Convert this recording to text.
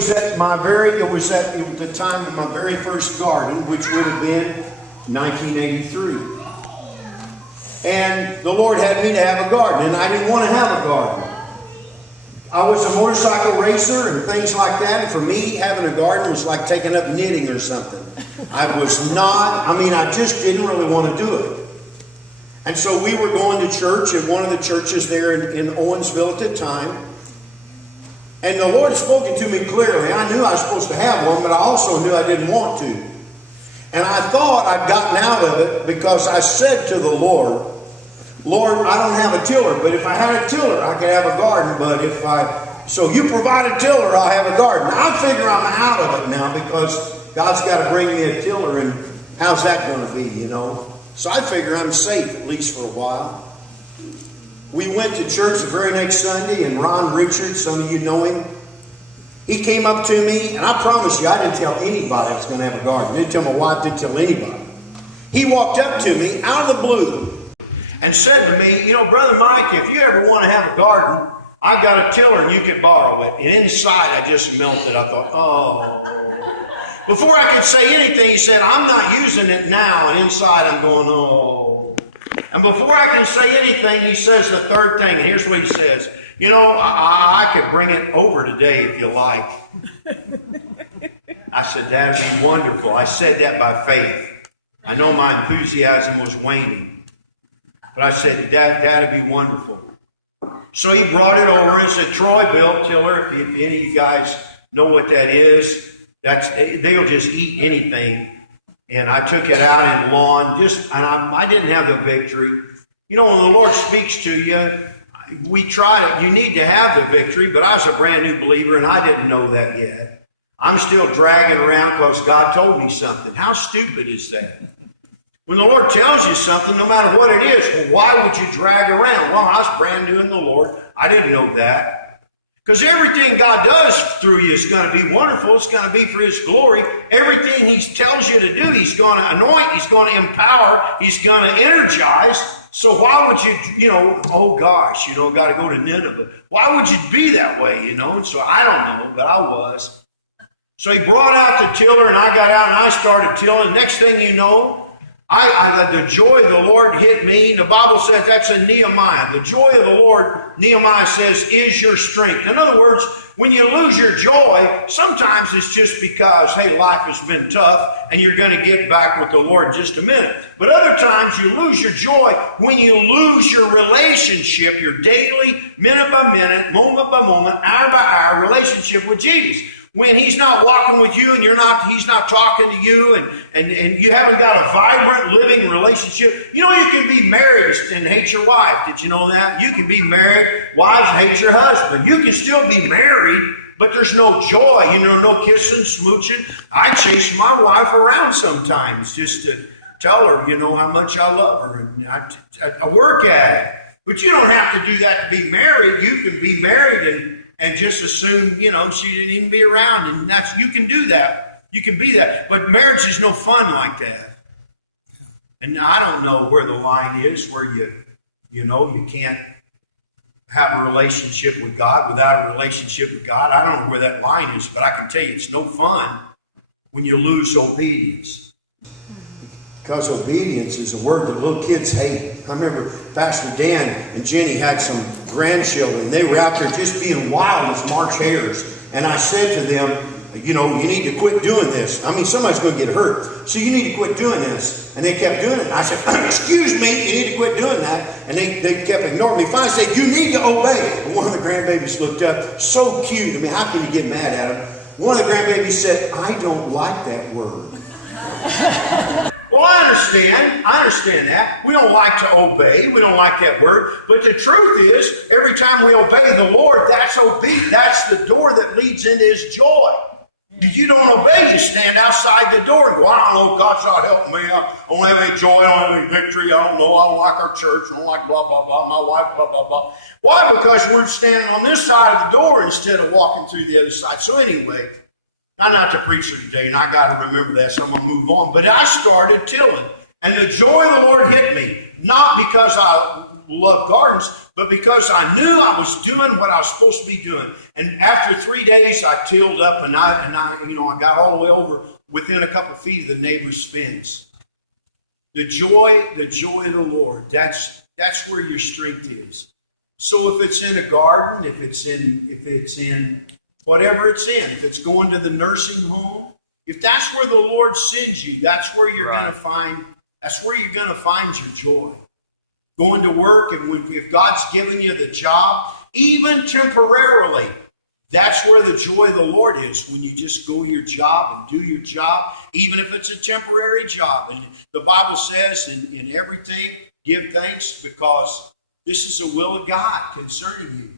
It was at the time of my very first garden, which would have been 1983. And the Lord had me to have a garden, and I didn't want to have a garden. I was a motorcycle racer and things like that, and for me, having a garden was like taking up knitting or something. I just didn't really want to do it. And so we were going to church at one of the churches there in Owensville at the time. And the Lord had spoken to me clearly. I knew I was supposed to have one, but I also knew I didn't want to. And I thought I'd gotten out of it because I said to the Lord, Lord, I don't have a tiller, but if I had a tiller, I could have a garden. But so you provide a tiller, I'll have a garden. I figure I'm out of it now because God's got to bring me a tiller, and how's that going to be, you know? So I figure I'm safe, at least for a while. We went to church the very next Sunday, and Ron Richards, some of you know him, he came up to me, and I promise you, I didn't tell anybody I was going to have a garden. Didn't tell my wife, didn't tell anybody. He walked up to me out of the blue and said to me, you know, Brother Mike, if you ever want to have a garden, I've got a tiller and you can borrow it. And inside I just melted. I thought, oh. Before I could say anything, he said, I'm not using it now. And inside I'm going, oh. And before I can say anything, he says the third thing. And here's what he says. You know, I could bring it over today if you like. I said, that'd be wonderful. I said that by faith. I know my enthusiasm was waning. But I said, that'd be wonderful. So he brought it over. It's a Troy-built tiller. If any of you guys know what that is, they'll just eat anything. And I took it out in lawn. I didn't have the victory. You know, when the Lord speaks to you, we try to, you need to have the victory, but I was a brand new believer and I didn't know that yet. I'm still dragging around because God told me something. How stupid is that? When the Lord tells you something, no matter what it is, well, why would you drag around? Well, I was brand new in the Lord. I didn't know that. Because everything God does through you is going to be wonderful. It's going to be for His glory. Everything He tells you to do, He's going to anoint, He's going to empower, He's going to energize. So why would you, oh gosh, got to go to Nineveh. Why would you be that way, And so I don't know, but I was. So He brought out the tiller and I got out and I started tilling. Next thing you know, the joy of the Lord hit me. The Bible says that's in Nehemiah. The joy of the Lord, Nehemiah says, is your strength. In other words, when you lose your joy, sometimes it's just because, hey, life has been tough and you're going to get back with the Lord in just a minute. But other times you lose your joy when you lose your relationship, your daily, minute by minute, moment by moment, hour by hour relationship with Jesus. When He's not walking with you and He's not talking to you and you haven't got a vibrant living relationship. You can be married and hate your wife. Did you know that? You can be married, wives, and hate your husband. You can still be married, but there's no joy, no kissing, smooching. I chase my wife around sometimes just to tell her, how much I love her. And I work at it. But you don't have to do that to be married. You can be married and just assume, she didn't even be around. And you can do that. You can be that. But marriage is no fun like that. And I don't know where the line is where you can't have a relationship with God without a relationship with God. I don't know where that line is, but I can tell you it's no fun when you lose obedience. Because obedience is a word that little kids hate. I remember Pastor Dan and Jenny had some grandchildren. They were out there just being wild as March hares. And I said to them, you need to quit doing this. Somebody's going to get hurt. So you need to quit doing this. And they kept doing it. I said, excuse me, you need to quit doing that. And they kept ignoring me. Finally I said, you need to obey. And one of the grandbabies looked up, so cute. How can you get mad at him? One of the grandbabies said, I don't like that word. Well, I understand that. We don't like to obey. We don't like that word. But the truth is, every time we obey the Lord, that's obedience. That's the door that leads into His joy. If you don't obey, you stand outside the door and go, I don't know, God's not helping me. I don't have any joy. I don't have any victory. I don't know. I don't like our church. I don't like blah, blah, blah. My wife, blah, blah, blah. Why? Because we're standing on this side of the door instead of walking through the other side. So anyway, I'm not the preacher today, and I got to remember that, so I'm going to move on. But I started tilling, and the joy of the Lord hit me, not because I love gardens, but because I knew I was doing what I was supposed to be doing. And after 3 days, I tilled up and I got all the way over within a couple of feet of the neighbor's fence. The joy of the Lord, that's where your strength is. So if it's in a garden, if it's in whatever it's in, if it's going to the nursing home, if that's where the Lord sends you, that's where you're going to find. That's where you're going to find your joy. Going to work, and if God's given you the job, even temporarily, that's where the joy of the Lord is. When you just go to your job and do your job, even if it's a temporary job. And the Bible says, in everything, give thanks, because this is the will of God concerning you.